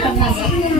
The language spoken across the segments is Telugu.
看看。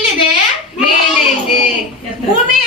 ಮೇಲಿದೆ ಮೇಲಿದೆ ಭೂಮಿ